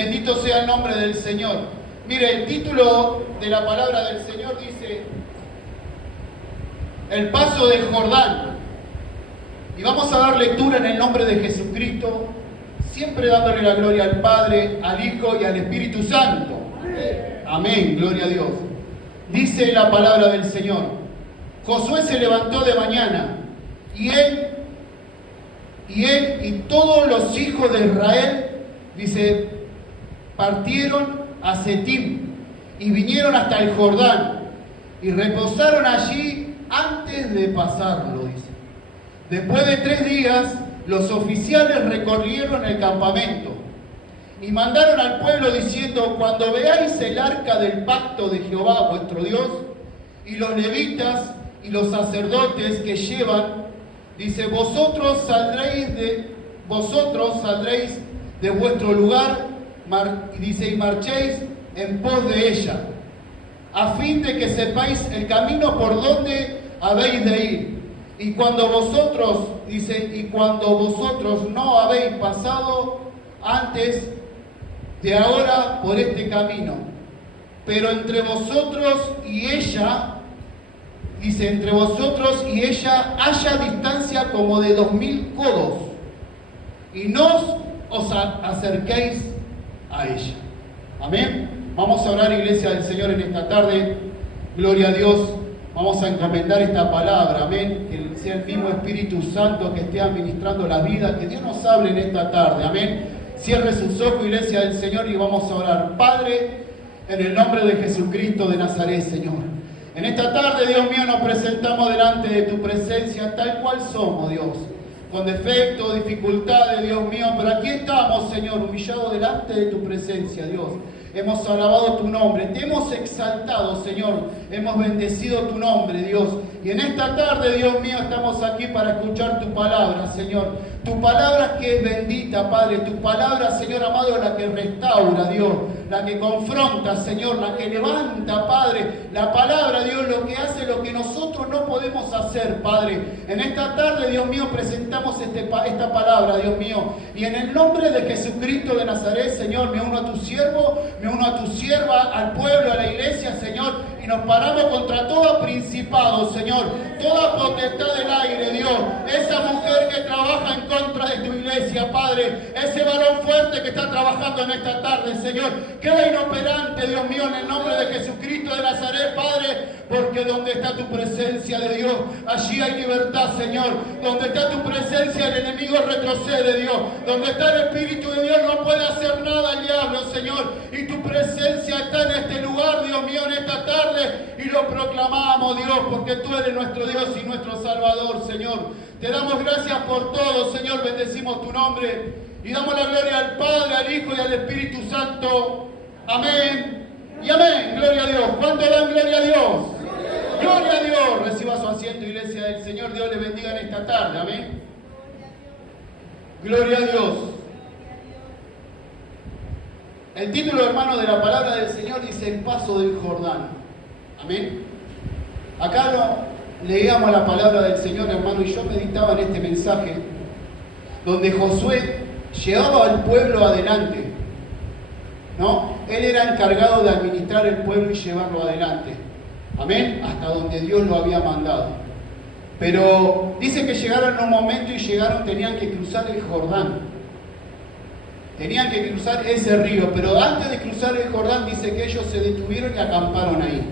Bendito sea el nombre del Señor. Mire, el título de la palabra del Señor dice el paso del Jordán. Y vamos a dar lectura en el nombre de Jesucristo, siempre dándole la gloria al Padre, al Hijo y al Espíritu Santo. Amén, gloria a Dios. Dice la palabra del Señor: Josué se levantó de mañana, y él y todos los hijos de Israel, dice, partieron a Setim y vinieron hasta el Jordán y reposaron allí antes de pasarlo, dice. Después de 3 días, los oficiales recorrieron el campamento y mandaron al pueblo diciendo: cuando veáis el arca del pacto de Jehová vuestro Dios, y los levitas y los sacerdotes que llevan, dice, vosotros saldréis de vuestro lugar, dice, y marchéis en pos de ella, a fin de que sepáis el camino por donde habéis de ir. Y cuando vosotros, dice, no habéis pasado antes de ahora por este camino, pero entre vosotros y ella, dice, entre vosotros y ella haya distancia como de 2000 codos, y no os acerquéis a ella. Amén. Vamos a orar, iglesia del Señor, en esta tarde. Gloria a Dios. Vamos a encomendar esta palabra. Amén. Que sea el mismo Espíritu Santo que esté administrando la vida. Que Dios nos hable en esta tarde. Amén. Cierre sus ojos, iglesia del Señor, y vamos a orar. Padre, en el nombre de Jesucristo de Nazaret, Señor. En esta tarde, Dios mío, nos presentamos delante de tu presencia tal cual somos, Dios. Con defectos, dificultades, Dios mío, pero aquí estamos, Señor, humillados delante de tu presencia, Dios. Hemos alabado tu nombre, te hemos exaltado, Señor, hemos bendecido tu nombre, Dios. Y en esta tarde, Dios mío, estamos aquí para escuchar tu palabra, Señor. Tu palabra que es bendita, Padre. Tu palabra, Señor amado, la que restaura, Dios. La que confronta, Señor, la que levanta, Padre. La palabra, Dios, lo que hace lo que nosotros no podemos hacer, Padre. En esta tarde, Dios mío, presentamos esta palabra, Dios mío. Y en el nombre de Jesucristo de Nazaret, Señor, me uno a tu siervo, me uno a tu sierva, al pueblo, a la iglesia, Señor. Y nos paramos contra todo principado, Señor. Toda potestad del aire, Dios. Esa mujer que trabaja en contra de tu iglesia, Padre. Ese varón fuerte que está trabajando en esta tarde, Señor. Queda inoperante, Dios mío, en el nombre de Jesucristo de Nazaret, Padre. Porque donde está tu presencia de Dios, allí hay libertad, Señor. Donde está tu presencia, el enemigo retrocede, Dios. Donde está el Espíritu de Dios, no puede hacer nada el diablo, Señor. Y tu presencia está en este lugar, Dios mío, en esta tarde. Y lo proclamamos, Dios, porque tú eres nuestro Dios y nuestro Salvador, Señor. Te damos gracias por todo, Señor. Bendecimos tu nombre. Y damos la gloria al Padre, al Hijo y al Espíritu Santo. Amén. Y amén. Gloria a Dios. ¿Cuánto dan gloria a Dios? Gloria a Dios. Reciba su asiento, iglesia del Señor. Dios le bendiga en esta tarde. Amén. Gloria a Dios. El título, hermano, de la palabra del Señor dice el paso del Jordán. Amén. Acá leíamos la palabra del Señor, hermano, y yo meditaba en este mensaje donde Josué llevaba al pueblo adelante, ¿no? Él era encargado de administrar el pueblo y llevarlo adelante. Amén. Hasta donde Dios lo había mandado. Pero dice que llegaron en un momento y tenían que cruzar el Jordán. Tenían que cruzar ese río, pero antes de cruzar el Jordán dice que ellos se detuvieron y acamparon ahí,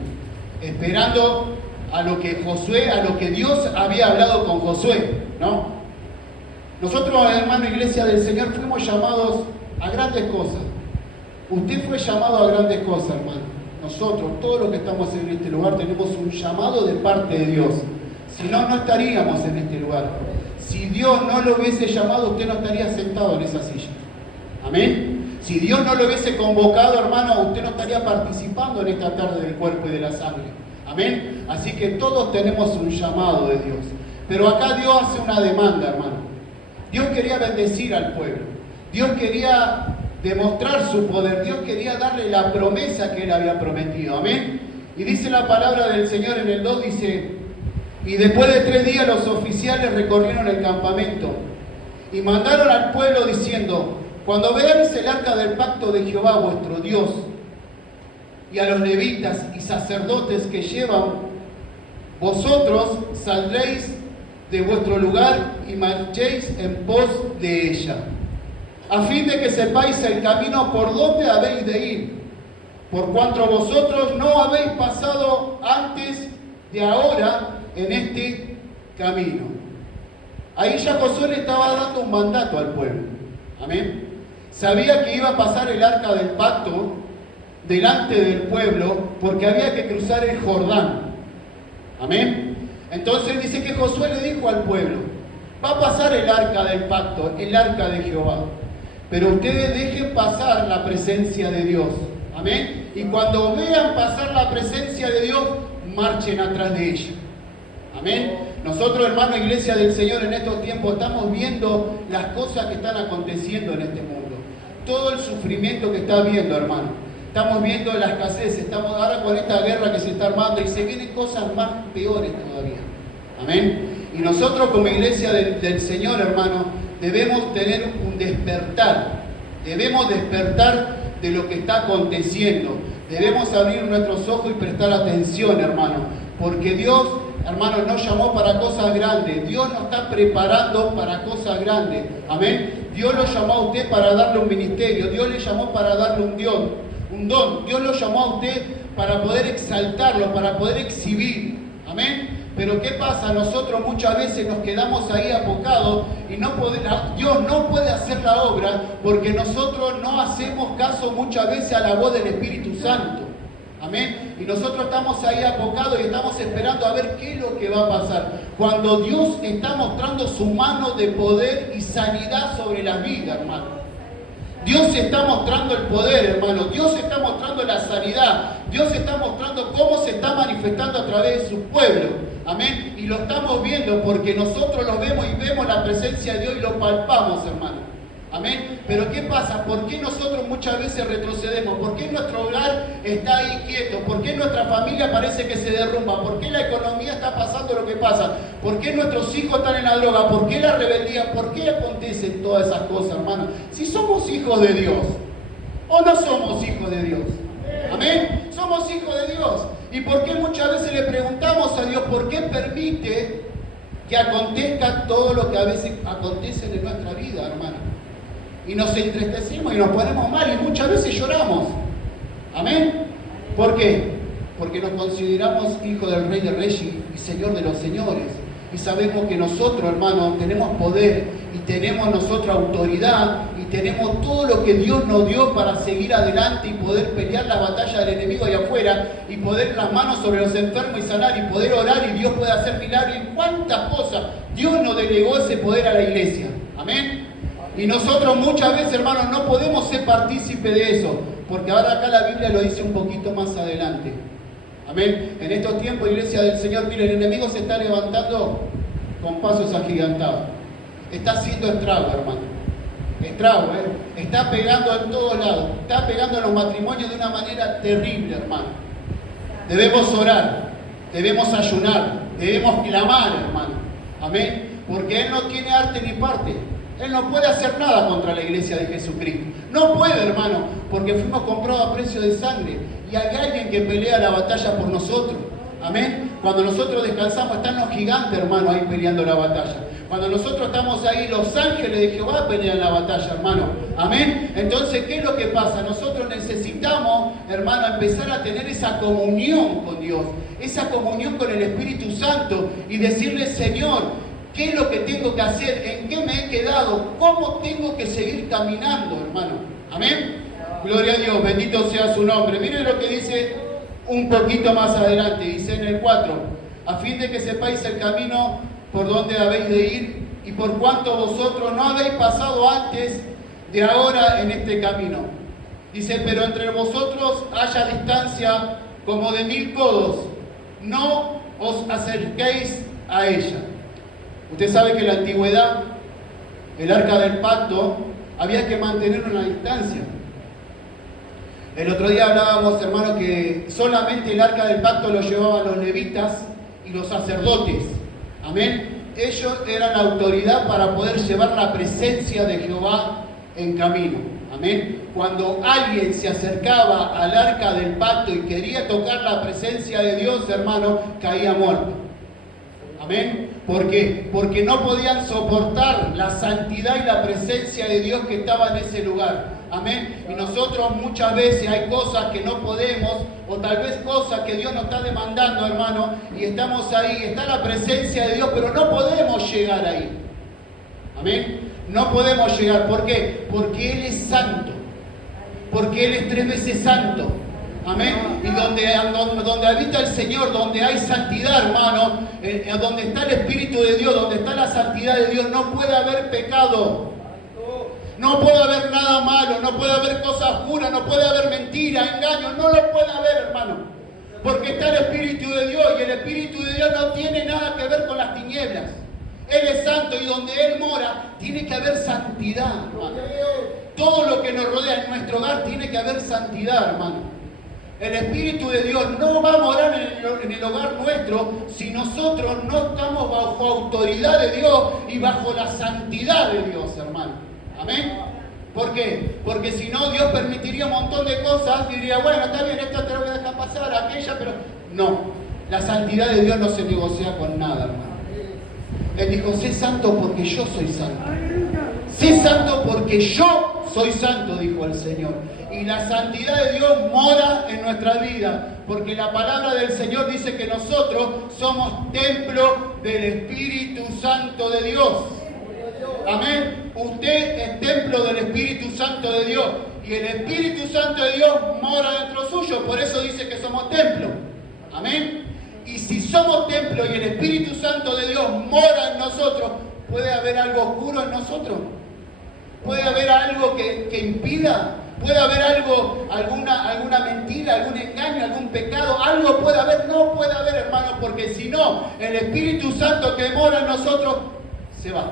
esperando a lo que Dios había hablado con Josué, ¿no? Nosotros, hermano, iglesia del Señor, fuimos llamados a grandes cosas. Usted fue llamado a grandes cosas, hermano. Nosotros, todos los que estamos en este lugar, tenemos un llamado de parte de Dios. Si no, no estaríamos en este lugar. Si Dios no lo hubiese llamado, usted no estaría sentado en esa silla. Amén. Si Dios no lo hubiese convocado, hermano, usted no estaría participando en esta tarde del cuerpo y de la sangre. Amén. Así que todos tenemos un llamado de Dios. Pero acá Dios hace una demanda, hermano. Dios quería bendecir al pueblo. Dios quería demostrar su poder. Dios quería darle la promesa que Él había prometido. Amén. Y dice la palabra del Señor en el 2, dice: y después de 3 días los oficiales recorrieron el campamento y mandaron al pueblo diciendo: Cuando veáis el arca del pacto de Jehová vuestro Dios, y a los levitas y sacerdotes que llevan, vosotros saldréis de vuestro lugar y marchéis en pos de ella, a fin de que sepáis el camino por donde habéis de ir, por cuanto vosotros no habéis pasado antes de ahora en este camino. Ahí ya Josué le estaba dando un mandato al pueblo. Amén. Sabía que iba a pasar el arca del pacto delante del pueblo porque había que cruzar el Jordán. Amén. Entonces dice que Josué le dijo al pueblo, va a pasar el arca del pacto, el arca de Jehová, pero ustedes dejen pasar la presencia de Dios. Amén. Y cuando vean pasar la presencia de Dios, marchen atrás de ella. Amén. Nosotros, hermano, Iglesia del Señor, en estos tiempos estamos viendo las cosas que están aconteciendo en este mundo. Todo el sufrimiento que está habiendo, hermano. Estamos viendo la escasez, estamos ahora con esta guerra que se está armando y se vienen cosas más peores todavía. Amén. Y nosotros como Iglesia del Señor, hermano, debemos tener un despertar. Debemos despertar de lo que está aconteciendo. Debemos abrir nuestros ojos y prestar atención, hermano. Porque Dios, hermano, nos llamó para cosas grandes. Dios nos está preparando para cosas grandes. Amén. Dios lo llamó a usted para darle un ministerio. Dios le llamó para darle un don. Dios lo llamó a usted para poder exaltarlo, para poder exhibir. Amén. Pero ¿qué pasa? Nosotros muchas veces nos quedamos ahí apocados y Dios no puede hacer la obra porque nosotros no hacemos caso muchas veces a la voz del Espíritu Santo. Amén. Y nosotros estamos ahí apocados y estamos esperando a ver qué es lo que va a pasar. Cuando Dios está mostrando su mano de poder y sanidad sobre la vida, hermano. Dios está mostrando el poder, hermano. Dios está mostrando la sanidad. Dios está mostrando cómo se está manifestando a través de su pueblo. Amén. Y lo estamos viendo porque nosotros lo vemos y vemos la presencia de Dios y lo palpamos, hermano. Amén. Pero ¿qué pasa? ¿Por qué nosotros muchas veces retrocedemos? ¿Por qué nuestro hogar está ahí quieto? ¿Por qué nuestra familia parece que se derrumba? ¿Por qué la economía está pasando lo que pasa? ¿Por qué nuestros hijos están en la droga? ¿Por qué la rebeldía? ¿Por qué acontecen todas esas cosas, hermano? Si somos hijos de Dios, ¿o no somos hijos de Dios? Amén. Somos hijos de Dios. ¿Y por qué muchas veces le preguntamos a Dios por qué permite que acontezca todo lo que a veces acontece en nuestra vida, hermano? Y nos entristecemos y nos ponemos mal y muchas veces lloramos. Amén. ¿Por qué? Porque nos consideramos hijos del Rey de Reyes y Señor de los Señores. Y sabemos que nosotros, hermanos, tenemos poder y tenemos nosotros autoridad y tenemos todo lo que Dios nos dio para seguir adelante y poder pelear la batalla del enemigo allá afuera y poner las manos sobre los enfermos y sanar y poder orar y Dios puede hacer milagros y cuántas cosas. Dios nos delegó ese poder a la iglesia. Amén. Y nosotros muchas veces, hermanos, no podemos ser partícipes de eso, porque ahora acá la Biblia lo dice un poquito más adelante. Amén. En estos tiempos, Iglesia del Señor, mire, el enemigo se está levantando con pasos agigantados. Está haciendo estrago, hermano. Estrago, Está pegando en todos lados. Está pegando en los matrimonios de una manera terrible, hermano. Debemos orar, debemos ayunar, debemos clamar, hermano. Amén. Porque Él no tiene arte ni parte. Él no puede hacer nada contra la iglesia de Jesucristo. No puede, hermano, porque fuimos comprados a precio de sangre. Y hay alguien que pelea la batalla por nosotros. Amén. Cuando nosotros descansamos, están los gigantes, hermano, ahí peleando la batalla. Cuando nosotros estamos ahí, los ángeles de Jehová pelean la batalla, hermano. Amén. Entonces, ¿qué es lo que pasa? Nosotros necesitamos, hermano, empezar a tener esa comunión con Dios. Esa comunión con el Espíritu Santo. Y decirle, Señor, ¿qué es lo que tengo que hacer? ¿En qué me he quedado? ¿Cómo tengo que seguir caminando, hermano? Amén. Gloria a Dios, bendito sea su nombre. Miren lo que dice un poquito más adelante. Dice en el 4, a fin de que sepáis el camino por donde habéis de ir y por cuanto vosotros no habéis pasado antes de ahora en este camino. Dice, pero entre vosotros haya distancia como de 1000 codos. No os acerquéis a ella. Usted sabe que en la antigüedad, el arca del pacto, había que mantener una distancia. El otro día hablábamos, hermanos, que solamente el arca del pacto lo llevaban los levitas y los sacerdotes. Amén. Ellos eran la autoridad para poder llevar la presencia de Jehová en camino. Amén. Cuando alguien se acercaba al arca del pacto y quería tocar la presencia de Dios, hermano, caía muerto. Amén. ¿Por qué? Porque no podían soportar la santidad y la presencia de Dios que estaba en ese lugar. Amén. Y nosotros muchas veces hay cosas que no podemos, o tal vez cosas que Dios nos está demandando, hermano, y estamos ahí, está la presencia de Dios, pero no podemos llegar ahí. Amén. No podemos llegar. ¿Por qué? Porque Él es santo. Porque Él es 3 veces santo. Amén. Y donde habita el Señor, donde hay santidad, hermano, donde está el Espíritu de Dios, donde está la santidad de Dios, no puede haber pecado. No puede haber nada malo, no puede haber cosas oscuras, no puede haber mentira, engaño, no lo puede haber, hermano. Porque está el Espíritu de Dios y el Espíritu de Dios no tiene nada que ver con las tinieblas. Él es santo y donde Él mora tiene que haber santidad, hermano. Todo lo que nos rodea en nuestro hogar tiene que haber santidad, hermano. El Espíritu de Dios no va a morar en el hogar nuestro si nosotros no estamos bajo autoridad de Dios y bajo la santidad de Dios, hermano. Amén. ¿Por qué? Porque si no, Dios permitiría un montón de cosas y diría, bueno, está bien, esta te la voy a dejar pasar, aquella, pero no. La santidad de Dios no se negocia con nada, hermano. Él dijo, sé santo porque yo soy santo. Sé santo porque yo soy santo, dijo el Señor. Y la santidad de Dios mora en nuestra vida, porque la palabra del Señor dice que nosotros somos templo del Espíritu Santo de Dios. Amén. Usted es templo del Espíritu Santo de Dios. Y el Espíritu Santo de Dios mora dentro suyo. Por eso dice que somos templo. Amén. Y si somos templo y el Espíritu Santo de Dios mora en nosotros, ¿puede haber algo oscuro en nosotros? ¿Puede haber algo que impida? ¿Puede haber algo, alguna mentira, algún engaño, algún pecado? ¿Algo puede haber? No puede haber, hermano, porque si no, el Espíritu Santo que mora en nosotros se va.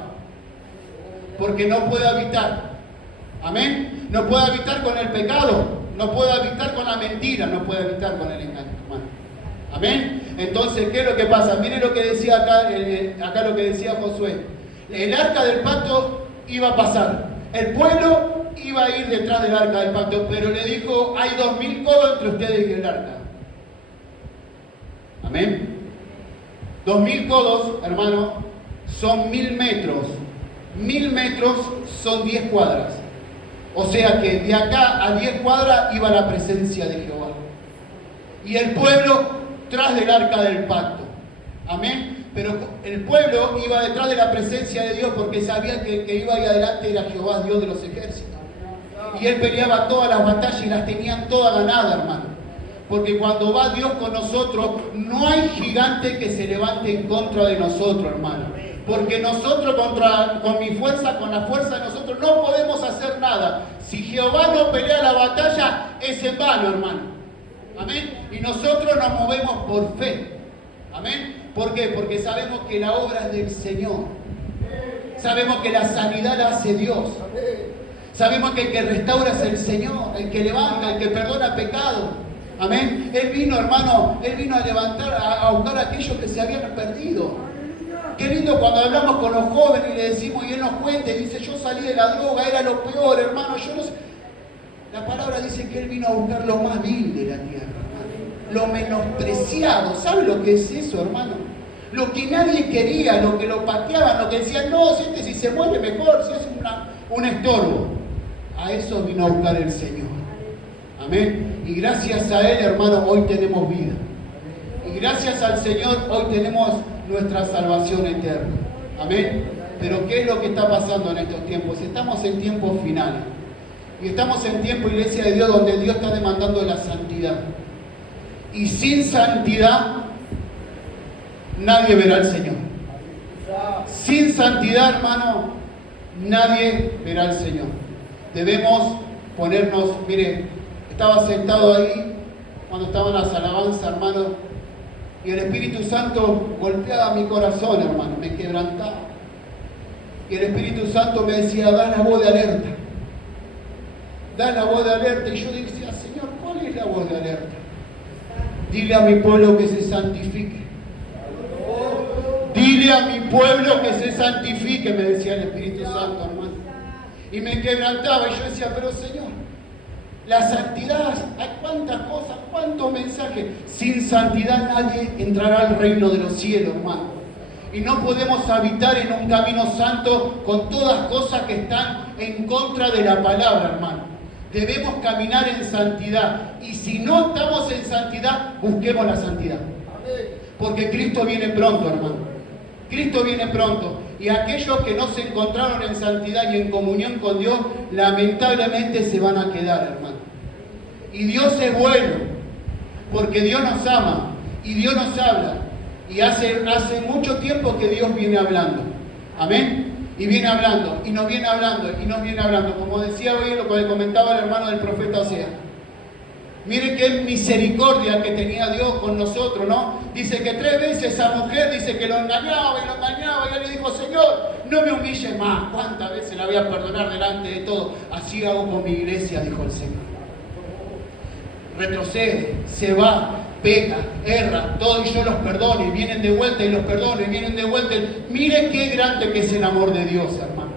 Porque no puede habitar. Amén. No puede habitar con el pecado. No puede habitar con la mentira. No puede habitar con el engaño, hermano. Amén. Entonces, ¿qué es lo que pasa? Miren lo que decía acá lo que decía Josué. El arca del pacto iba a pasar. El pueblo iba a ir detrás del arca del pacto, pero le dijo, hay 2000 codos entre ustedes y el arca. Amén. 2000 codos, hermano, son 1000 metros. 1000 metros son 10 cuadras. O sea que de acá a 10 cuadras iba la presencia de Jehová. Y el pueblo tras del arca del pacto. Amén. Pero el pueblo iba detrás de la presencia de Dios porque sabía que iba ahí adelante era Jehová, Dios de los ejércitos. Y él peleaba todas las batallas y las tenían todas ganadas, hermano. Porque cuando va Dios con nosotros, no hay gigante que se levante en contra de nosotros, hermano. Porque nosotros con mi fuerza, con la fuerza de nosotros, no podemos hacer nada. Si Jehová no pelea la batalla, es en vano, hermano. Amén. Y nosotros nos movemos por fe. Amén. ¿Por qué? Porque sabemos que la obra es del Señor. Sabemos que la sanidad la hace Dios. Sabemos que el que restaura es el Señor, el que levanta, el que perdona pecado. Amén. Él vino, hermano, Él vino a levantar, a buscar a aquellos que se habían perdido. Qué lindo cuando hablamos con los jóvenes y le decimos, y Él nos cuenta y dice, yo salí de la droga, era lo peor, hermano, yo no sé. La palabra dice que Él vino a buscar lo más vil de la tierra, hermano. Lo menospreciado. ¿Sabe lo que es eso, hermano? Lo que nadie quería, lo que lo pateaban, lo que decían, no, si se muere mejor, si es un estorbo. A eso vino a buscar el Señor. Amén. Y gracias a Él, hermano, hoy tenemos vida. Y gracias al Señor, hoy tenemos nuestra salvación eterna. Amén. Pero ¿qué es lo que está pasando en estos tiempos? Estamos en tiempos finales. Y estamos en tiempo, iglesia de Dios, donde Dios está demandando la santidad. Y sin santidad, nadie verá al Señor. Sin santidad, hermano, nadie verá al Señor. Debemos ponernos, mire, estaba sentado ahí cuando estaban las alabanzas, hermano, y el Espíritu Santo golpeaba mi corazón, hermano, me quebrantaba. Y el Espíritu Santo me decía, da la voz de alerta. Da la voz de alerta. Y yo decía, Señor, ¿cuál es la voz de alerta? Dile a mi pueblo que se santifique. Dile a mi pueblo que se santifique, me decía el Espíritu Santo, hermano. y me quebrantaba. Y yo decía, pero Señor, la santidad, hay cuántas cosas, cuántos mensajes. Sin santidad nadie entrará al reino de los cielos, hermano. Y no podemos habitar en un camino santo con todas cosas que están en contra de la palabra, hermano. Debemos caminar en santidad. Y si no estamos en santidad, busquemos la santidad. Porque Cristo viene pronto, hermano. Cristo viene pronto. Y aquellos que no se encontraron en santidad y en comunión con Dios, lamentablemente se van a quedar, hermano. Y Dios es bueno, porque Dios nos ama y Dios nos habla. Y hace mucho tiempo que Dios viene hablando. Amén. Y viene hablando, y nos viene hablando, y nos viene hablando. Como decía hoy, lo que le comentaba el hermano del profeta Osea. Mire qué misericordia que tenía Dios con nosotros, ¿no? Dice que 3 veces esa mujer dice que lo engañaba, y él le dijo, Señor, no me humilles más. ¿Cuántas veces la voy a perdonar delante de todo? Así hago con mi iglesia, dijo el Señor. Retrocede, se va, peca, erra, todo, y yo los perdono, y vienen de vuelta y los perdono, y vienen de vuelta. Mire qué grande que es el amor de Dios, hermano.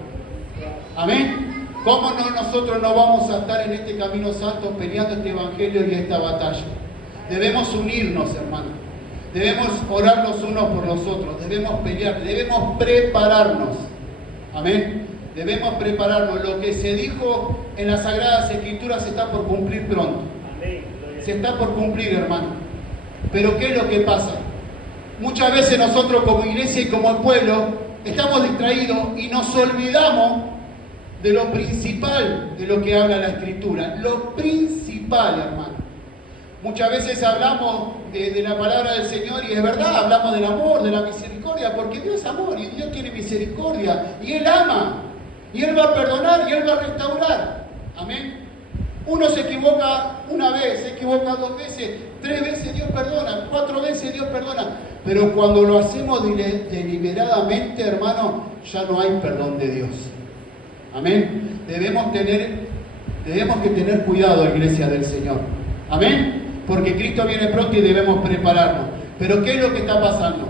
Amén. ¿Cómo nosotros no vamos a estar en este camino santo peleando este evangelio y esta batalla? Debemos unirnos, hermano. Debemos orar los unos por los otros. Debemos pelear, debemos prepararnos. Amén. Debemos prepararnos. Lo que se dijo en las Sagradas Escrituras se está por cumplir pronto. Se está por cumplir, hermano. Pero ¿qué es lo que pasa? Muchas veces nosotros como iglesia y como pueblo estamos distraídos y nos olvidamos de lo principal de lo que habla la Escritura. Lo principal, hermano. Muchas veces hablamos de la palabra del Señor y es verdad, hablamos del amor, de la misericordia, porque Dios es amor y Dios tiene misericordia y Él ama y Él va a perdonar y Él va a restaurar. Amén. Uno se equivoca una vez, se equivoca 2 veces, 3 veces Dios perdona, 4 veces Dios perdona. Pero cuando lo hacemos deliberadamente, hermano, ya no hay perdón de Dios. Amén. Debemos que tener cuidado, iglesia del Señor. Amén. Porque Cristo viene pronto y debemos prepararnos. Pero ¿qué es lo que está pasando?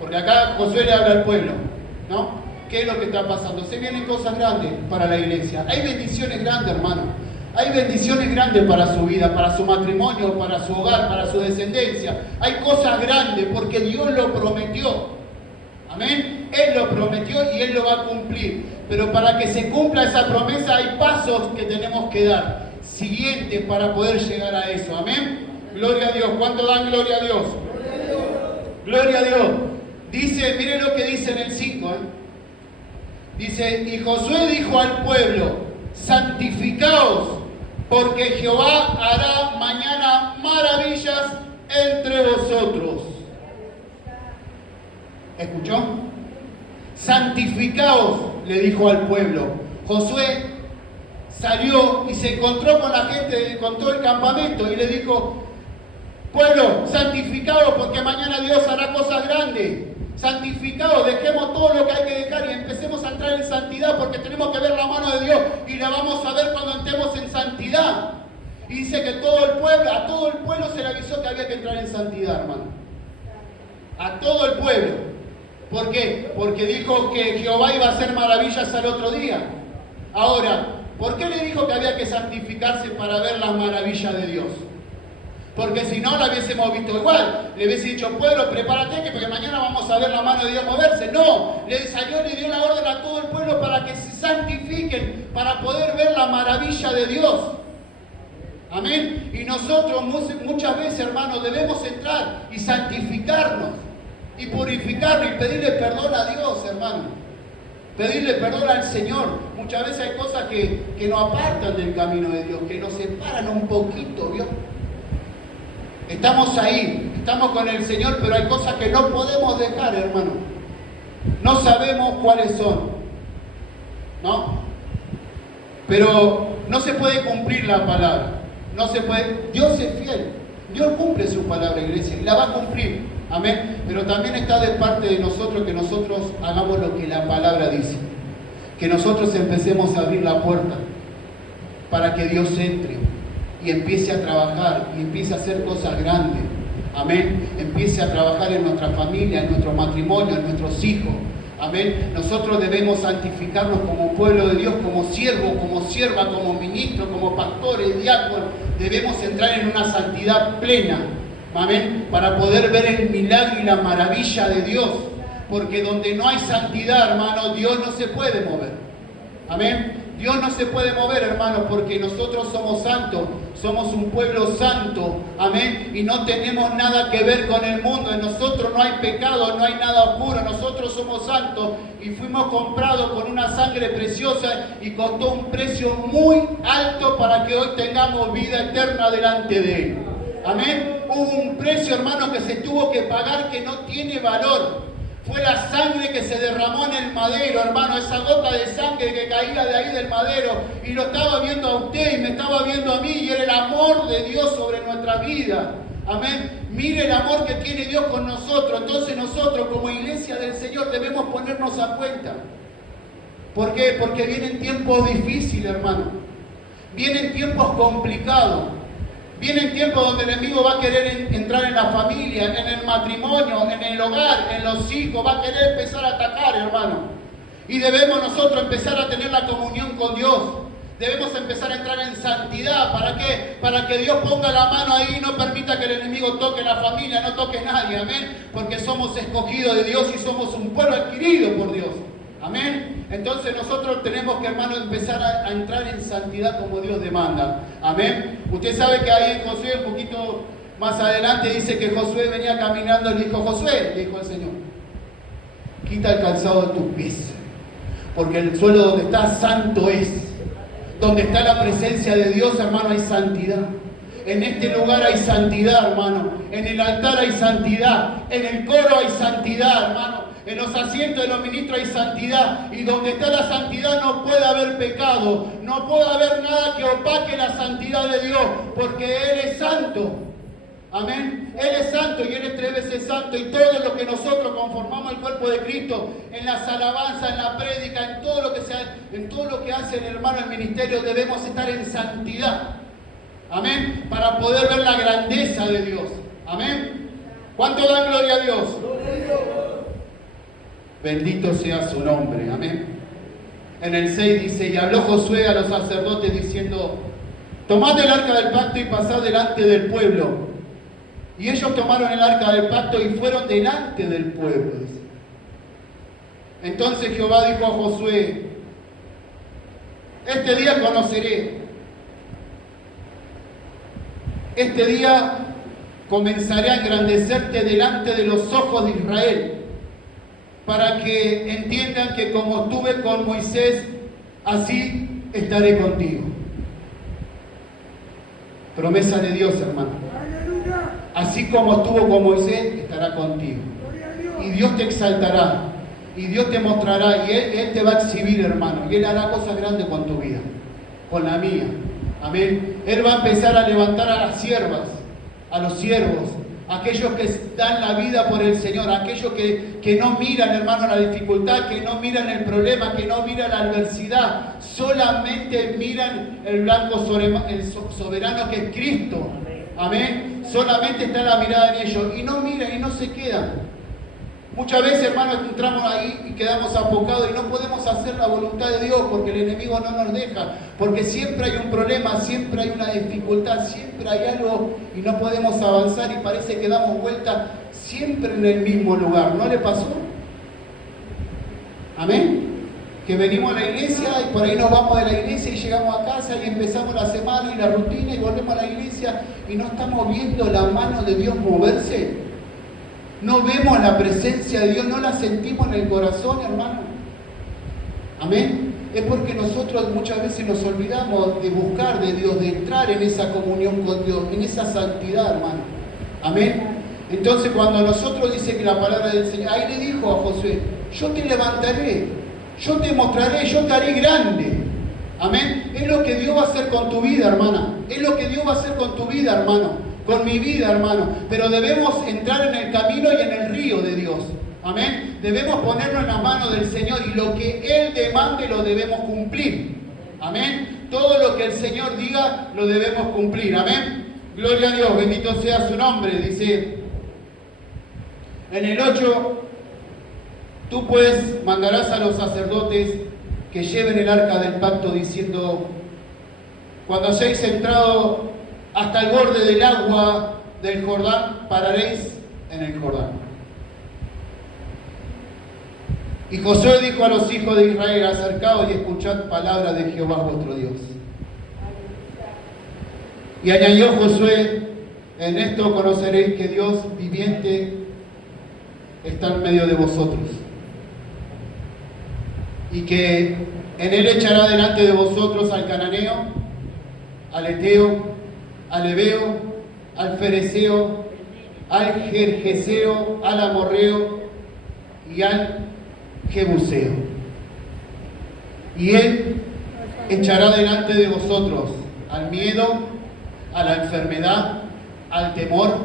Porque acá Josué le habla al pueblo, ¿no? ¿Qué es lo que está pasando? Se vienen cosas grandes para la iglesia. Hay bendiciones grandes, hermano. Hay bendiciones grandes para su vida, para su matrimonio, para su hogar, para su descendencia. Hay cosas grandes porque Dios lo prometió. Amén. Él lo prometió y Él lo va a cumplir. Pero para que se cumpla esa promesa hay pasos que tenemos que dar, siguientes, para poder llegar a eso. Amén. Gloria a Dios. ¿Cuánto dan gloria a Dios? Gloria a Dios. Gloria a Dios. Dice, mire lo que dice en el 5. Dice, y Josué dijo al pueblo, santificaos, porque Jehová hará mañana maravillas entre vosotros. ¿Escuchó? Santificaos, le dijo al pueblo. Josué salió y se encontró con la gente, con todo el campamento, y le dijo, pueblo, santificaos, porque mañana Dios hará cosas grandes. Santificados, dejemos todo lo que hay que dejar y empecemos a entrar en santidad, porque tenemos que ver la mano de Dios y la vamos a ver cuando entremos en santidad. Y dice que a todo el pueblo se le avisó que había que entrar en santidad, hermano. A todo el pueblo. ¿Por qué? Porque dijo que Jehová iba a hacer maravillas al otro día. Ahora, ¿por qué le dijo que había que santificarse para ver las maravillas de Dios? Porque si no, la hubiésemos visto igual. Le hubiese dicho, pueblo, prepárate, que porque mañana vamos a ver la mano de Dios moverse. No, le salió, le dio la orden a todo el pueblo para que se santifiquen, para poder ver la maravilla de Dios. Amén. Y nosotros muchas veces, hermanos, debemos entrar y santificarnos y purificarnos y pedirle perdón a Dios, hermano. Pedirle perdón al Señor. Muchas veces hay cosas que nos apartan del camino de Dios, que nos separan un poquito, ¿vio? Estamos ahí, estamos con el Señor, pero hay cosas que no podemos dejar, hermano. No sabemos cuáles son, ¿no? Pero no se puede cumplir la palabra. No se puede. Dios es fiel. Dios cumple su palabra, iglesia, y la va a cumplir. Amén. Pero también está de parte de nosotros que nosotros hagamos lo que la palabra dice. Que nosotros empecemos a abrir la puerta para que Dios entre y empiece a trabajar y empiece a hacer cosas grandes. Amén. Empiece a trabajar en nuestra familia, en nuestro matrimonio, en nuestros hijos. Amén. Nosotros debemos santificarnos como pueblo de Dios, como siervo, como sierva, como ministro, como pastores, diáconos. Debemos entrar en una santidad plena. Amén. Para poder ver el milagro y la maravilla de Dios. Porque donde no hay santidad, hermano, Dios no se puede mover. Amén. Dios no se puede mover, hermanos, porque nosotros somos santos, somos un pueblo santo, amén, y no tenemos nada que ver con el mundo. En nosotros no hay pecado, no hay nada oscuro, nosotros somos santos y fuimos comprados con una sangre preciosa y costó un precio muy alto para que hoy tengamos vida eterna delante de Él. Amén. Hubo un precio, hermano, que se tuvo que pagar que no tiene valor. Fue la sangre que se derramó en el madero, hermano, esa gota de sangre que caía de ahí del madero. Y lo estaba viendo a usted y me estaba viendo a mí, y era el amor de Dios sobre nuestra vida. Amén. Mire el amor que tiene Dios con nosotros. Entonces nosotros como iglesia del Señor debemos ponernos a cuenta. ¿Por qué? Porque vienen tiempos difíciles, hermano. Vienen tiempos complicados. Vienen tiempos donde el enemigo va a querer entrar en la familia, en el matrimonio, en el hogar, en los hijos, va a querer empezar a atacar, hermano. Y debemos nosotros empezar a tener la comunión con Dios. Debemos empezar a entrar en santidad. ¿Para qué? Para que Dios ponga la mano ahí y no permita que el enemigo toque la familia, no toque a nadie, amén. Porque somos escogidos de Dios y somos un pueblo adquirido por Dios. Amén. Entonces nosotros tenemos que, hermano, empezar a entrar en santidad como Dios demanda. Amén. Usted sabe que ahí en Josué, un poquito más adelante, dice que Josué venía caminando y le dijo, Josué, le dijo el Señor, quita el calzado de tus pies, porque el suelo donde está santo es. Donde está la presencia de Dios, hermano, hay santidad. En este lugar hay santidad, hermano. En el altar hay santidad. En el coro hay santidad, hermano. En los asientos de los ministros hay santidad. Y donde está la santidad no puede haber pecado. No puede haber nada que opaque la santidad de Dios. Porque Él es santo. Amén. Él es santo y Él es 3 veces santo. Y todo lo que nosotros conformamos el cuerpo de Cristo, en las alabanzas, en la prédica, en todo lo que hace el hermano el ministerio, debemos estar en santidad. Amén. Para poder ver la grandeza de Dios. Amén. ¿Cuánto dan gloria a Dios? Bendito sea su nombre. Amén. En el 6 dice, y habló Josué a los sacerdotes diciendo, tomad el arca del pacto y pasad delante del pueblo. Y ellos tomaron el arca del pacto y fueron delante del pueblo. Dice. Entonces Jehová dijo a Josué, este día conoceré. Este día comenzaré a engrandecerte delante de los ojos de Israel, para que entiendan que como estuve con Moisés, así estaré contigo. Promesa de Dios, hermano. Así como estuvo con Moisés, estará contigo. Y Dios te exaltará. Y Dios te mostrará. Y Él te va a exhibir, hermano. Y Él hará cosas grandes con tu vida. Con la mía. Amén. Él va a empezar a levantar a las siervas. A los siervos. Aquellos que dan la vida por el Señor. Aquellos que no miran, hermano, la dificultad. Que no miran el problema. Que no miran la adversidad. Solamente miran el blanco soberano que es Cristo. Amén. Solamente está la mirada en ellos. Y no miran y no se quedan. Muchas veces, hermanos, entramos ahí y quedamos apocados y no podemos hacer la voluntad de Dios porque el enemigo no nos deja. Porque siempre hay un problema, siempre hay una dificultad, siempre hay algo y no podemos avanzar y parece que damos vuelta siempre en el mismo lugar. ¿No le pasó? Amén. Que venimos a la iglesia y por ahí nos vamos de la iglesia y llegamos a casa y empezamos la semana y la rutina y volvemos a la iglesia y no estamos viendo la mano de Dios moverse. No vemos la presencia de Dios, no la sentimos en el corazón, hermano. Amén. Es porque nosotros muchas veces nos olvidamos de buscar de Dios, de entrar en esa comunión con Dios, en esa santidad, hermano. Amén. Entonces cuando nosotros dice que la palabra del Señor, ahí le dijo a Josué, yo te levantaré. Yo te mostraré, yo te haré grande. Amén. Es lo que Dios va a hacer con tu vida, hermana. Es lo que Dios va a hacer con tu vida, hermano. Con mi vida, hermano. Pero debemos entrar en el camino y en el río de Dios. Amén. Debemos ponernos en las manos del Señor y lo que Él demande lo debemos cumplir. Amén. Todo lo que el Señor diga lo debemos cumplir. Amén. Gloria a Dios, bendito sea su nombre. Dice en el 8... Tú pues mandarás a los sacerdotes que lleven el arca del pacto diciendo: cuando hayáis entrado hasta el borde del agua del Jordán, pararéis en el Jordán. Y Josué dijo a los hijos de Israel: acercaos y escuchad palabra de Jehová vuestro Dios. Y añadió Josué: en esto conoceréis que Dios viviente está en medio de vosotros, y que en él echará delante de vosotros al cananeo, al eteo, al ebeo, al fereceo, al gergeseo, al amorreo y al jebuseo. Y él echará delante de vosotros al miedo, a la enfermedad, al temor,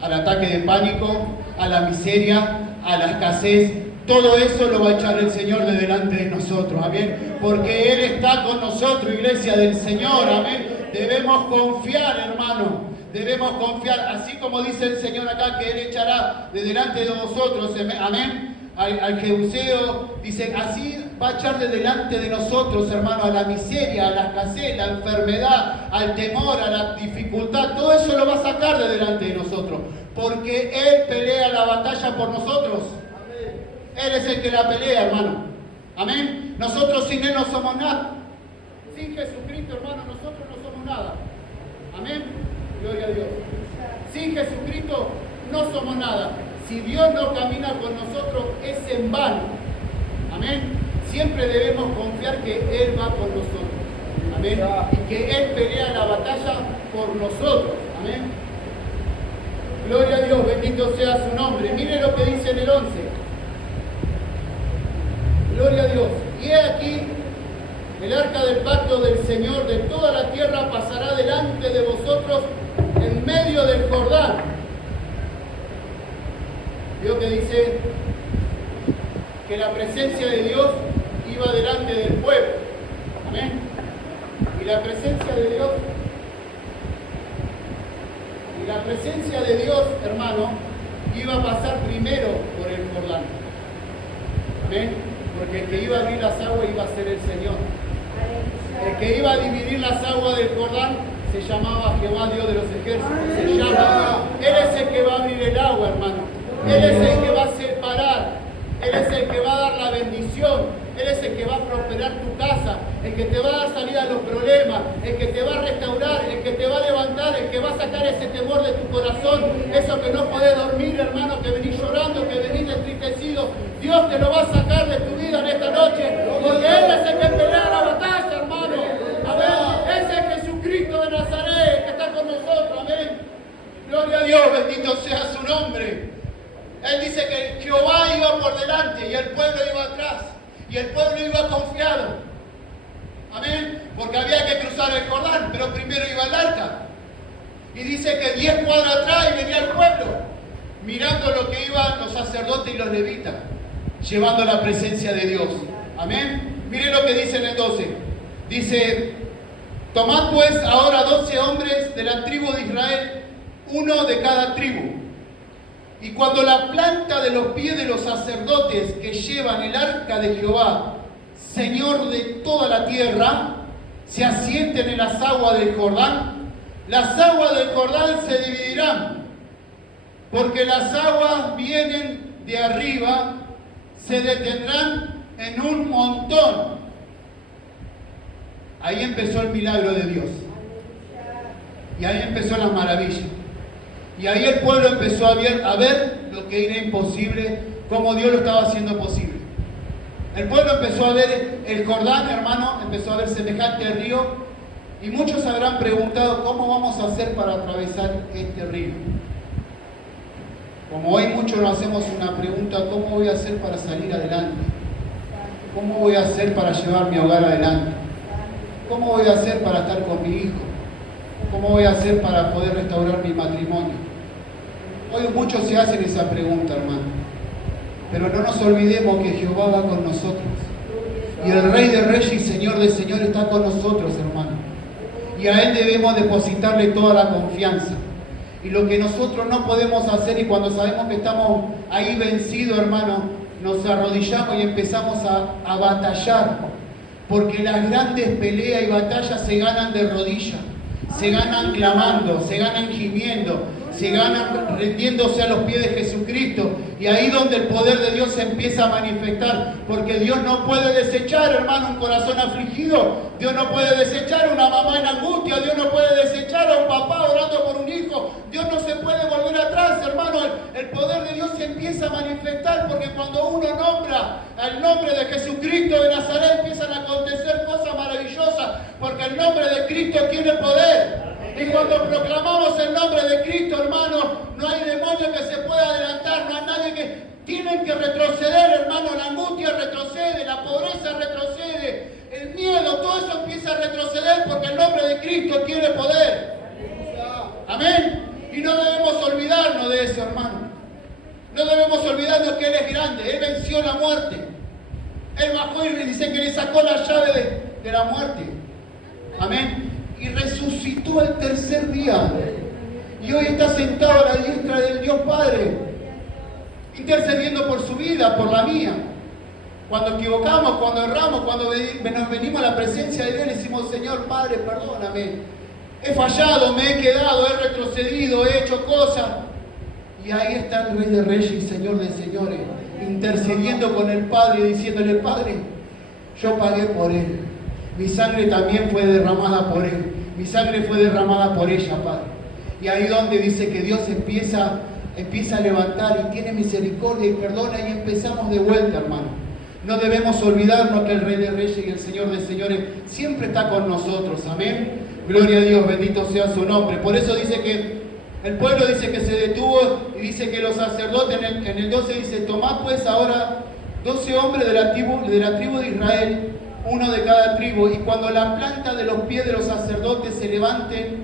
al ataque de pánico, a la miseria, a la escasez. Todo eso lo va a echar el Señor de delante de nosotros, amén. Porque Él está con nosotros, iglesia del Señor, amén. Debemos confiar, hermano. Debemos confiar, así como dice el Señor acá, que Él echará de delante de vosotros, amén. Al jebuseo, dice, así va a echar de delante de nosotros, hermano, a la miseria, a la escasez, a la enfermedad, al temor, a la dificultad. Todo eso lo va a sacar de delante de nosotros, porque Él pelea la batalla por nosotros. Él es el que la pelea, hermano. Amén. Nosotros sin Él no somos nada. Sin Jesucristo, hermano, nosotros no somos nada. Amén. Gloria a Dios. Sin Jesucristo no somos nada. Si Dios no camina con nosotros, es en vano. Amén. Siempre debemos confiar que Él va con nosotros. Amén. Y que Él pelea la batalla por nosotros. Amén. Gloria a Dios, bendito sea su nombre. Mire lo que dice en el 11. Gloria a Dios. Y he aquí, el arca del pacto del Señor de toda la tierra pasará delante de vosotros en medio del Jordán. Vio que dice que la presencia de Dios iba delante del pueblo. Amén. Y la presencia de Dios, hermano, iba a pasar primero por el Jordán. Amén. Porque el que iba a abrir las aguas iba a ser el Señor. El que iba a dividir las aguas del Jordán se llamaba Jehová, Dios de los ejércitos. Se llama. Él es el que va a abrir el agua, hermano. Él es el que va a separar. Él es el que va a dar la bendición. Él es el que va a prosperar tu casa. El que te va a dar salida a los problemas. El que te va a restaurar. El que te va a levantar. El que va a sacar ese temor de tu corazón. Eso que no podés dormir, hermano. Que venís llorando. Que venís entristecido. Dios te lo va a sacar de tu vida en esta noche. Porque Él es el que pelea la batalla, hermano. Amén. Ese es Jesucristo de Nazaret que está con nosotros. Amén. Gloria a Dios. Bendito sea su nombre. Él dice que Jehová iba por delante y el pueblo iba atrás. Y el pueblo iba confiado. Amén. Porque había que cruzar el Jordán, pero primero iba el arca. Y dice que 10 cuadras atrás y venía el pueblo, mirando lo que iban los sacerdotes y los levitas, llevando la presencia de Dios. Amén. Miren lo que dice en el 12. Dice: tomad pues ahora 12 hombres de la tribu de Israel, uno de cada tribu. Y cuando la planta de los pies de los sacerdotes que llevan el arca de Jehová, Señor de toda la tierra, se asienten en las aguas del Jordán, las aguas del Jordán se dividirán, porque las aguas vienen de arriba, se detendrán en un montón. Ahí empezó el milagro de Dios. Y ahí empezó la maravilla. Y ahí el pueblo empezó a ver lo que era imposible, cómo Dios lo estaba haciendo posible. El pueblo empezó a ver el Jordán, hermano, empezó a ver semejante río. Y muchos habrán preguntado, ¿cómo vamos a hacer para atravesar este río? Como hoy muchos nos hacemos una pregunta, ¿cómo voy a hacer para salir adelante? ¿Cómo voy a hacer para llevar mi hogar adelante? ¿Cómo voy a hacer para estar con mi hijo? ¿Cómo voy a hacer para poder restaurar mi matrimonio? Hoy muchos se hacen esa pregunta, hermano. Pero no nos olvidemos que Jehová va con nosotros. Y el Rey de Reyes y Señor de Señores está con nosotros, hermano. Y a Él debemos depositarle toda la confianza. Y lo que nosotros no podemos hacer, y cuando sabemos que estamos ahí vencidos, hermano, nos arrodillamos y empezamos a batallar, porque las grandes peleas y batallas se ganan de rodillas, se ganan clamando, se ganan gimiendo, se ganan rendiéndose a los pies de Jesucristo, y ahí donde el poder de Dios se empieza a manifestar, porque Dios no puede desechar, hermano, un corazón afligido. Dios no puede desechar a una mamá en angustia. Dios no puede desechar a un papá orando por un hijo. Dios no se puede volver atrás, hermano. El poder de Dios se empieza a manifestar, porque cuando uno nombra al nombre de Jesucristo de Nazaret, empiezan a acontecer cosas maravillosas, porque el nombre de Cristo tiene poder. Y cuando proclamamos el nombre de Cristo, hermano, no hay demonio que se pueda adelantar, no hay nadie que... Tienen que retroceder, hermano, la angustia retrocede, la pobreza retrocede, el miedo, todo eso empieza a retroceder porque el nombre de Cristo tiene poder. Amén. Y no debemos olvidarnos de eso, hermano. No debemos olvidarnos que Él es grande, Él venció la muerte. Él bajó y dice que le sacó la llave de la muerte. Amén. Y resucitó el tercer día. Y hoy está sentado a la diestra del Dios Padre, intercediendo por su vida, por la mía. Cuando equivocamos, cuando erramos, cuando nos venimos a la presencia de Dios, le decimos: Señor Padre, perdóname. He fallado, me he quedado, he retrocedido, he hecho cosas. Y ahí está el Rey de Reyes y Señor de Señores, intercediendo con el Padre, diciéndole: Padre, yo pagué por Él. Mi sangre también fue derramada por Él. Mi sangre fue derramada por ella, Padre. Y ahí donde dice que Dios empieza a levantar y tiene misericordia y perdona, y empezamos de vuelta, hermano. No debemos olvidarnos que el Rey de Reyes y el Señor de Señores siempre está con nosotros. Amén. Gloria a Dios, bendito sea su nombre. Por eso dice que el pueblo dice que se detuvo, y dice que los sacerdotes en el 12 dice: tomad pues ahora 12 hombres de la tribu de Israel, uno de cada tribu, y cuando la planta de los pies de los sacerdotes se levante,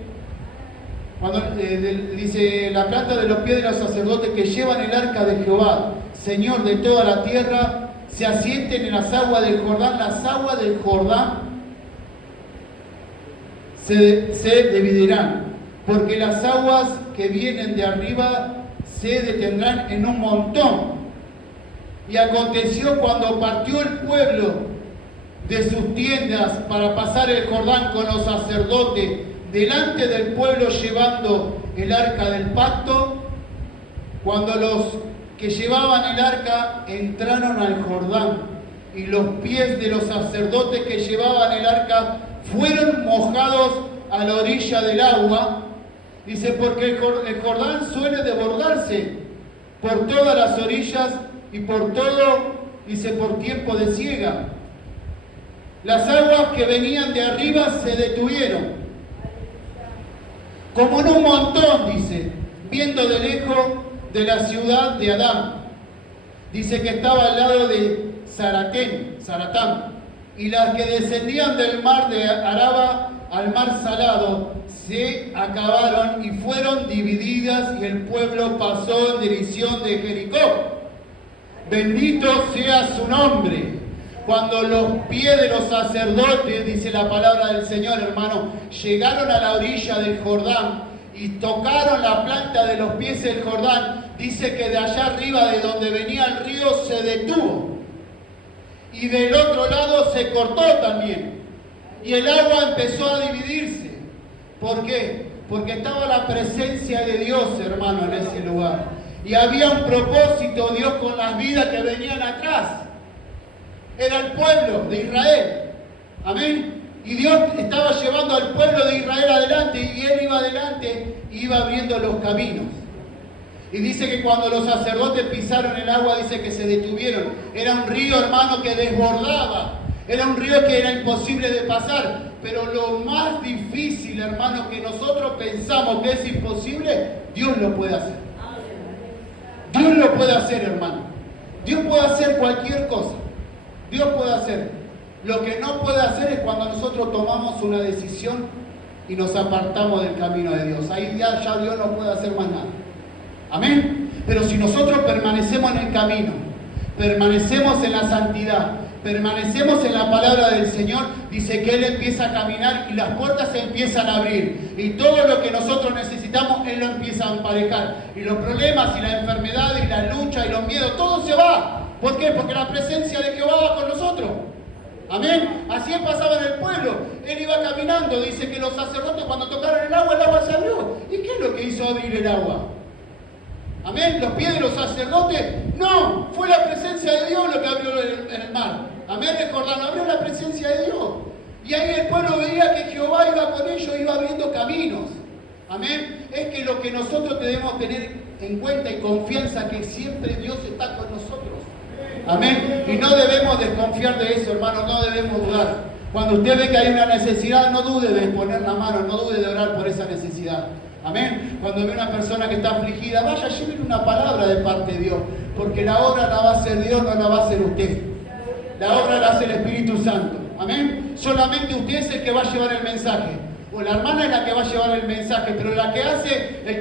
dice la planta de los pies de los sacerdotes que llevan el arca de Jehová, Señor de toda la tierra, se asienten en las aguas del Jordán. Las aguas del Jordán se dividirán, porque las aguas que vienen de arriba se detendrán en un montón. Y aconteció cuando partió el pueblo de sus tiendas para pasar el Jordán con los sacerdotes delante del pueblo llevando el arca del pacto, cuando los que llevaban el arca entraron al Jordán, y los pies de los sacerdotes que llevaban el arca fueron mojados a la orilla del agua, dice, porque el Jordán suele desbordarse por todas las orillas y por todo, dice, por tiempo de siega. Las aguas que venían de arriba se detuvieron, como en un montón, dice, viendo de lejos de la ciudad de Adán. Dice que estaba al lado de Zaratán, y las que descendían del mar de Araba al mar salado se acabaron y fueron divididas, y el pueblo pasó en dirección de Jericó. Bendito sea su nombre. Cuando los pies de los sacerdotes, dice la palabra del Señor, hermano, llegaron a la orilla del Jordán y tocaron la planta de los pies del Jordán, dice que de allá arriba, de donde venía el río, se detuvo. Y del otro lado se cortó también. Y el agua empezó a dividirse. ¿Por qué? Porque estaba la presencia de Dios, hermano, en ese lugar. Y había un propósito, Dios, con las vidas que venían atrás. Era el pueblo de Israel. Amén. Y Dios estaba llevando al pueblo de Israel adelante, y Él iba adelante y iba abriendo los caminos. Y dice que cuando los sacerdotes pisaron el agua, dice que se detuvieron. Era un río, hermano, que desbordaba. Era un río que era imposible de pasar. Pero lo más difícil, hermano, que nosotros pensamos que es imposible, Dios lo puede hacer. Dios lo puede hacer, hermano. Dios puede hacer cualquier cosa. Dios puede hacer. Lo que no puede hacer es cuando nosotros tomamos una decisión y nos apartamos del camino de Dios. Ahí ya Dios no puede hacer más nada. Amén. Pero si nosotros permanecemos en el camino, permanecemos en la santidad, permanecemos en la palabra del Señor, dice que Él empieza a caminar y las puertas se empiezan a abrir. Y todo lo que nosotros necesitamos, Él lo empieza a emparejar. Y los problemas y la enfermedad y la lucha y los miedos, todo se va. ¿Por qué? Porque la presencia de Jehová va con nosotros. Amén. Así pasaba en el pueblo. Él iba caminando. Dice que los sacerdotes cuando tocaron el agua se abrió. ¿Y qué es lo que hizo abrir el agua? Amén. ¿Los pies de los sacerdotes? No. Fue la presencia de Dios lo que abrió el mar. Amén. Recordando, abrió la presencia de Dios. Y ahí el pueblo veía que Jehová iba con ellos, iba abriendo caminos. Amén. Es que lo que nosotros debemos tener en cuenta y confianza que siempre Dios está con nosotros. Amén. Y no debemos desconfiar de eso, hermano, no debemos dudar. Cuando usted ve que hay una necesidad, no dude de poner la mano, no dude de orar por esa necesidad. Amén. Cuando ve una persona que está afligida, vaya, llévele una palabra de parte de Dios, porque la obra la va a hacer Dios, no la va a hacer usted. La obra la hace el Espíritu Santo. Amén. Solamente usted es el que va a llevar el mensaje. O la hermana es la que va a llevar el mensaje, pero el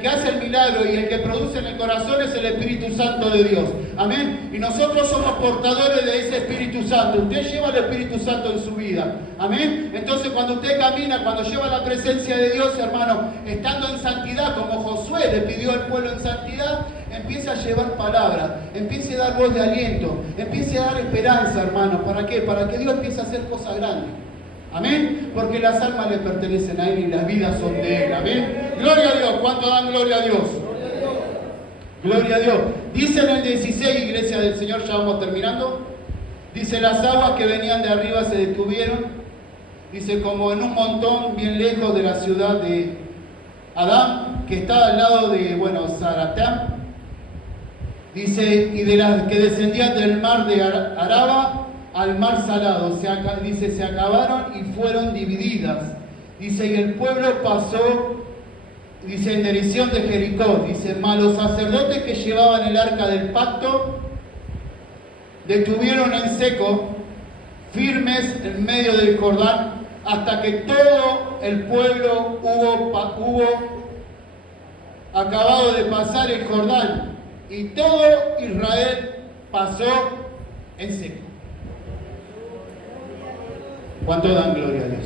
que hace el milagro y el que produce en el corazón es el Espíritu Santo de Dios. Amén. Y nosotros somos portadores de ese Espíritu Santo. Usted lleva el Espíritu Santo en su vida. Amén. Entonces cuando usted camina, cuando lleva la presencia de Dios, hermano, estando en santidad, como Josué le pidió al pueblo en santidad, empiece a llevar palabra, empiece a dar voz de aliento, empiece a dar esperanza, hermano. ¿Para qué? Para que Dios empiece a hacer cosas grandes. Amén, porque las almas le pertenecen a Él y las vidas son de Él. Amén. Gloria a Dios. ¿Cuánto dan gloria a Dios? Gloria a Dios. Dice en el 16, Iglesia del Señor, ya vamos terminando. Dice, las aguas que venían de arriba se detuvieron. Dice, como en un montón bien lejos de la ciudad de Adán, que está al lado de, Zaratán. Dice, y de las que descendían del mar de Araba al mar salado, dice, se acabaron y fueron divididas. Dice, y el pueblo pasó, dice, en dirección de Jericó. Dice, mas los sacerdotes que llevaban el arca del pacto detuvieron en seco, firmes en medio del Jordán, hasta que todo el pueblo hubo acabado de pasar el Jordán, y todo Israel pasó en seco. ¿Cuánto dan gloria a Dios?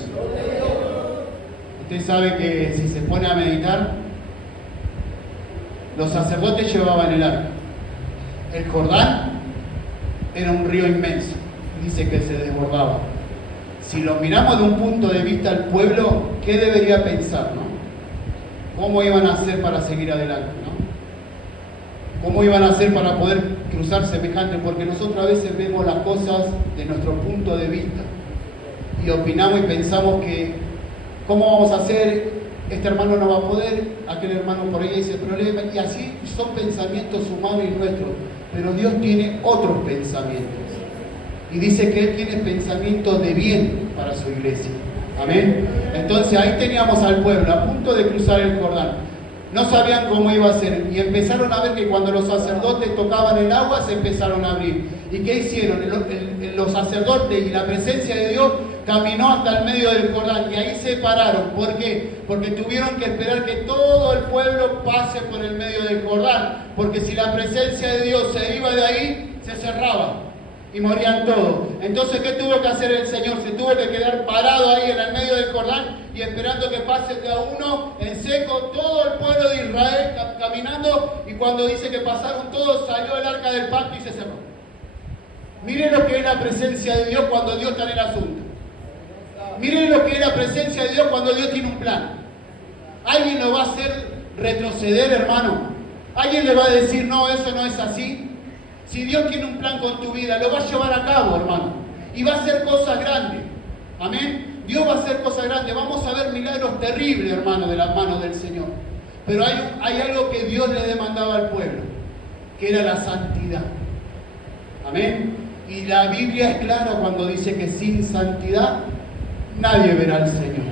Usted sabe que si se pone a meditar, los sacerdotes llevaban el arca. El Jordán era un río inmenso, dice que se desbordaba. Si lo miramos de un punto de vista al pueblo, ¿qué debería pensar, no? ¿Cómo iban a hacer para seguir adelante, no? ¿Cómo iban a hacer para poder cruzar semejante? Porque nosotros a veces vemos las cosas de nuestro punto de vista y opinamos y pensamos que ¿cómo vamos a hacer? Este hermano no va a poder, aquel hermano por ahí dice problema, y así son pensamientos humanos y nuestros, pero Dios tiene otros pensamientos y dice que Él tiene pensamientos de bien para su iglesia. Amén. Entonces ahí teníamos al pueblo a punto de cruzar el Jordán. No sabían cómo iba a ser y empezaron a ver que cuando los sacerdotes tocaban el agua se empezaron a abrir. ¿Y qué hicieron? Los sacerdotes y la presencia de Dios caminó hasta el medio del Jordán y ahí se pararon. ¿Por qué? Porque tuvieron que esperar que todo el pueblo pase por el medio del Jordán, porque si la presencia de Dios se iba de ahí, se cerraba y morían todos. Entonces, ¿qué tuvo que hacer el Señor? Se tuvo que quedar parado ahí en el medio del Jordán y esperando que pase de a uno en seco todo el pueblo de Israel caminando, y cuando dice que pasaron todos, salió el arca del pacto y se cerró. Miren lo que es la presencia de Dios cuando Dios está en el asunto. Miren lo que es la presencia de Dios cuando Dios tiene un plan. ¿Alguien lo va a hacer retroceder, hermano? ¿Alguien le va a decir, no, eso no es así? Si Dios tiene un plan con tu vida, lo va a llevar a cabo, hermano. Y va a hacer cosas grandes. Amén. Dios va a hacer cosas grandes. Vamos a ver milagros terribles, hermano, de las manos del Señor. Pero hay algo que Dios le demandaba al pueblo, que era la santidad. Amén. Y la Biblia es clara cuando dice que sin santidad nadie verá al Señor.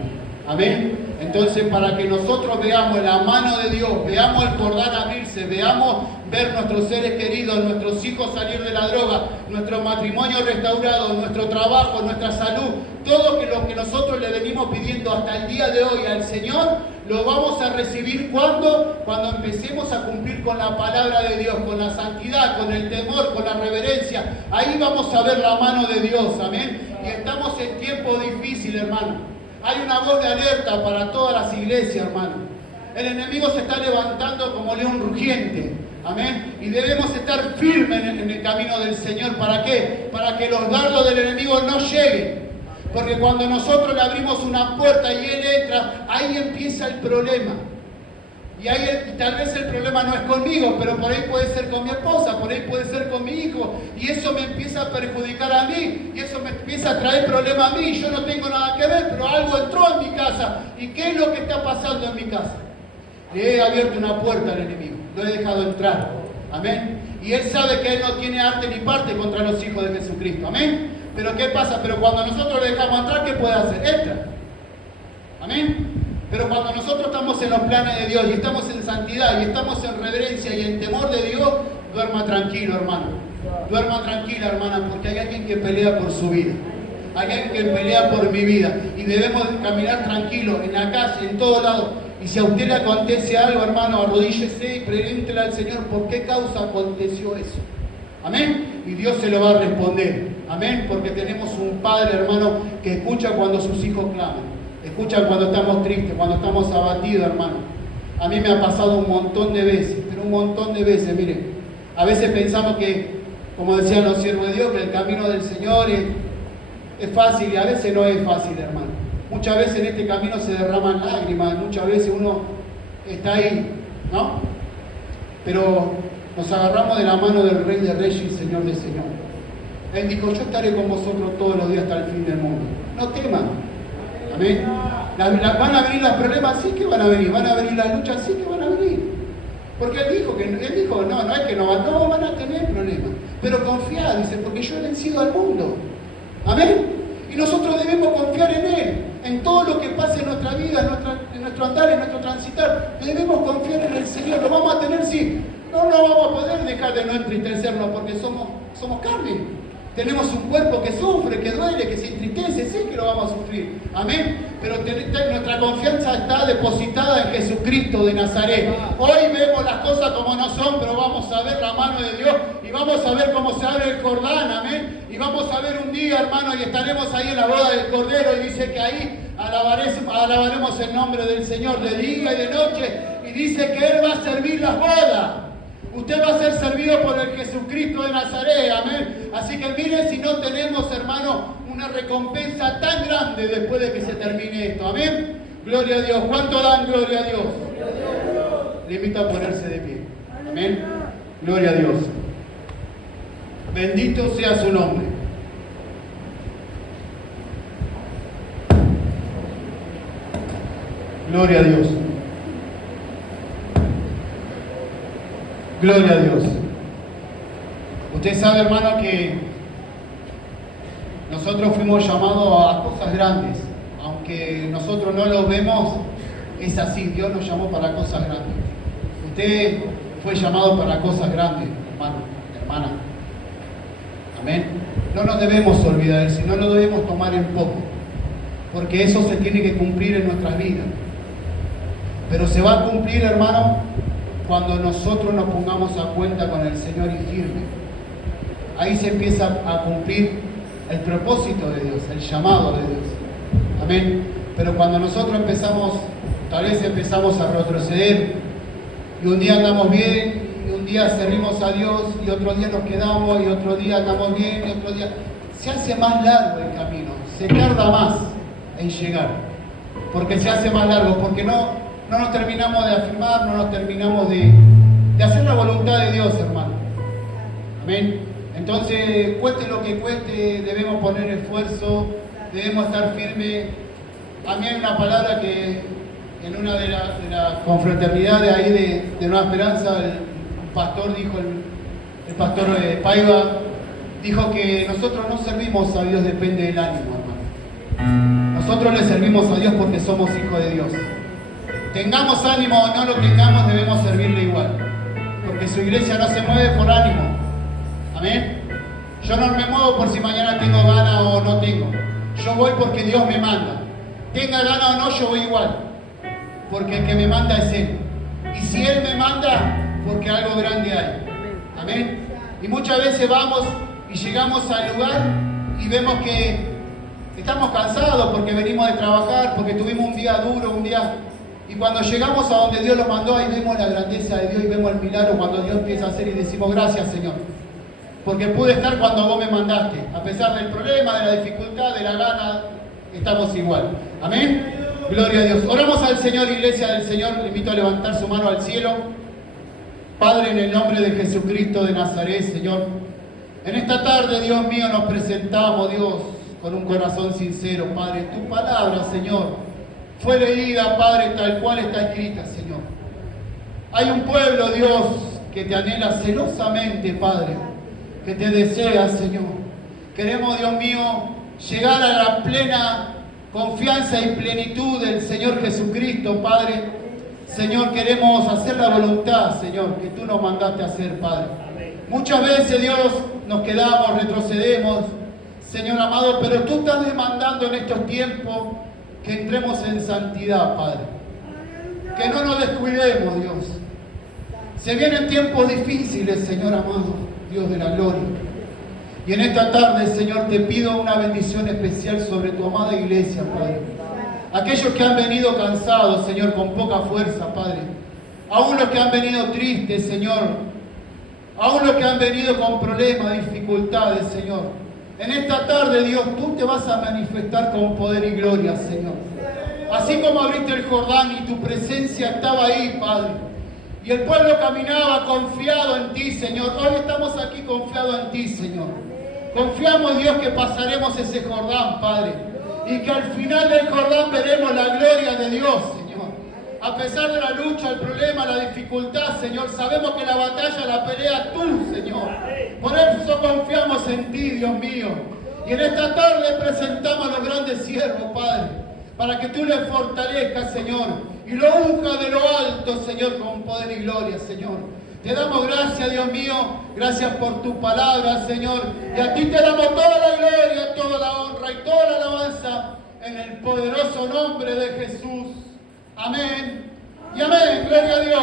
Amén. Entonces, para que nosotros veamos la mano de Dios, veamos el Jordán abrirse, veamos ver nuestros seres queridos, nuestros hijos salir de la droga, nuestro matrimonio restaurado, nuestro trabajo, nuestra salud, todo lo que nosotros le venimos pidiendo hasta el día de hoy al Señor, lo vamos a recibir cuando empecemos a cumplir con la palabra de Dios, con la santidad, con el temor, con la reverencia. Ahí vamos a ver la mano de Dios. Amén. Y estamos en tiempo difícil, hermano. Hay una voz de alerta para todas las iglesias, hermano. El enemigo se está levantando como león rugiente. Amén. Y debemos estar firmes en el camino del Señor. ¿Para qué? Para que los dardos del enemigo no lleguen. Porque cuando nosotros le abrimos una puerta y él entra, ahí empieza el problema. Y ahí tal vez el problema no es conmigo, pero por ahí puede ser con mi esposa, por ahí puede ser con mi hijo. Y eso me empieza a perjudicar a mí. Y eso me empieza a traer problemas a mí. Yo no tengo nada que ver, pero algo entró en mi casa. ¿Y qué es lo que está pasando en mi casa? Le he abierto una puerta al enemigo. Lo he dejado entrar. Amén. Y él sabe que él no tiene arte ni parte contra los hijos de Jesucristo. Amén. Pero ¿qué pasa? Pero cuando nosotros le dejamos entrar, ¿qué puede hacer? Entra. Amén. Pero cuando nosotros estamos en los planes de Dios y estamos en santidad y estamos en reverencia y en temor de Dios, duerma tranquilo, hermano. Duerma tranquila, hermana, porque hay alguien que pelea por su vida. Hay alguien que pelea por mi vida. Y debemos caminar tranquilos en la calle, en todos lados. Y si a usted le acontece algo, hermano, arrodíllese y pregúntele al Señor por qué causa aconteció eso. Amén. Y Dios se lo va a responder. Amén. Porque tenemos un Padre, hermano, que escucha cuando sus hijos claman. Escucha cuando estamos tristes, cuando estamos abatidos, hermano. A mí me ha pasado un montón de veces, pero un montón de veces, miren. A veces pensamos que, como decían los siervos de Dios, que el camino del Señor es fácil y a veces no es fácil, hermano. Muchas veces en este camino se derraman lágrimas, muchas veces uno está ahí, ¿no? Pero nos agarramos de la mano del Rey de Reyes y Señor de Señor. Él dijo, yo estaré con vosotros todos los días hasta el fin del mundo. No teman. Amén. ¿Van a venir los problemas? Sí que van a venir. ¿Van a venir las luchas? Sí que van a venir. Porque él dijo, no es que no van a tener problemas. Pero confiad, dice, porque yo he vencido al mundo. Amén. Y nosotros debemos confiar en Él. En todo lo que pase en nuestra vida, en nuestro andar, en nuestro transitar. Debemos confiar en el Señor. Lo vamos a tener, sí. No vamos a poder dejar de no entristecernos porque somos carne. Tenemos un cuerpo que sufre, que duele, que se entristece, sí que lo vamos a sufrir. Amén. Pero nuestra confianza está depositada en Jesucristo de Nazaret. Hoy vemos las cosas como no son, pero vamos a ver la mano de Dios y vamos a ver cómo se abre el Jordán. Amén. Y vamos a ver un día, hermano, y estaremos ahí en la boda del Cordero y dice que ahí alabaremos el nombre del Señor de día y de noche. Y dice que Él va a servir las bodas. Usted va a ser servido por el Jesucristo de Nazaret, amén. Así que mire si no tenemos, hermano, una recompensa tan grande después de que se termine esto, amén. Gloria a Dios. ¿Cuánto dan gloria a Dios? Le invito a ponerse de pie, amén. Gloria a Dios. Bendito sea su nombre. Gloria a Dios. Gloria a Dios. Usted sabe, hermano, que nosotros fuimos llamados a cosas grandes. Aunque nosotros no lo vemos, es así. Dios nos llamó para cosas grandes. Usted fue llamado para cosas grandes, hermano, hermana. Amén. No nos debemos olvidar, sino lo debemos tomar en poco. Porque eso se tiene que cumplir en nuestras vidas. Pero se va a cumplir, hermano, cuando nosotros nos pongamos a cuenta con el Señor y firme. Ahí se empieza a cumplir el propósito de Dios, el llamado de Dios. Amén. Pero cuando nosotros tal vez empezamos a retroceder, y un día andamos bien, y un día servimos a Dios, y otro día nos quedamos, y otro día andamos bien, y otro día... Se hace más largo el camino, se tarda más en llegar. Porque se hace más largo, porque no nos terminamos de afirmar, no nos terminamos de hacer la voluntad de Dios, hermano. Amén. Entonces, cueste lo que cueste, debemos poner esfuerzo, debemos estar firmes. A mí hay una palabra que en una de las confraternidades ahí de Nueva Esperanza, el pastor dijo, el pastor Paiva, dijo que nosotros no servimos a Dios, depende del ánimo, hermano. Nosotros le servimos a Dios porque somos hijos de Dios. Tengamos ánimo o no lo tengamos, debemos servirle igual. Porque su iglesia no se mueve por ánimo. Amén. Yo no me muevo por si mañana tengo ganas o no tengo. Yo voy porque Dios me manda. Tenga ganas o no, yo voy igual. Porque el que me manda es Él. Y si Él me manda, porque algo grande hay. Amén. Y muchas veces vamos y llegamos al lugar y vemos que estamos cansados porque venimos de trabajar, porque tuvimos un día duro, un día... Y cuando llegamos a donde Dios lo mandó, ahí vemos la grandeza de Dios y vemos el milagro cuando Dios empieza a hacer y decimos gracias, Señor. Porque pude estar cuando vos me mandaste. A pesar del problema, de la dificultad, de la gana, estamos igual. Amén. Gloria a Dios. Oramos al Señor, iglesia del Señor. Le invito a levantar su mano al cielo. Padre, en el nombre de Jesucristo de Nazaret, Señor. En esta tarde, Dios mío, nos presentamos, Dios, con un corazón sincero, Padre. Tu palabra, Señor, fue leída, Padre, tal cual está escrita, Señor. Hay un pueblo, Dios, que te anhela celosamente, Padre, que te desea, Señor. Queremos, Dios mío, llegar a la plena confianza y plenitud del Señor Jesucristo, Padre. Señor, queremos hacer la voluntad, Señor, que tú nos mandaste a hacer, Padre. Muchas veces, Dios, nos quedamos, retrocedemos, Señor amado, pero tú estás demandando en estos tiempos que entremos en santidad, Padre. Que no nos descuidemos, Dios. Se vienen tiempos difíciles, Señor amado, Dios de la gloria. Y en esta tarde, Señor, te pido una bendición especial sobre tu amada iglesia, Padre. Aquellos que han venido cansados, Señor, con poca fuerza, Padre. Aún los que han venido tristes, Señor. Aún los que han venido con problemas, dificultades, Señor. En esta tarde, Dios, tú te vas a manifestar con poder y gloria, Señor. Así como abriste el Jordán y tu presencia estaba ahí, Padre. Y el pueblo caminaba confiado en ti, Señor. Hoy estamos aquí confiados en ti, Señor. Confiamos, Dios, que pasaremos ese Jordán, Padre. Y que al final del Jordán veremos la gloria de Dios, Señor. A pesar de la lucha, el problema, la dificultad, Señor, sabemos que la batalla la pelea tú, Señor. Por eso confiamos en ti, Dios mío. Y en esta tarde presentamos a los grandes siervos, Padre, para que tú les fortalezcas, Señor, y lo unjas de lo alto, Señor, con poder y gloria, Señor. Te damos gracias, Dios mío, gracias por tu palabra, Señor. Y a ti te damos toda la gloria, toda la honra y toda la alabanza en el poderoso nombre de Jesús. Amén. Y amén. Gloria a Dios.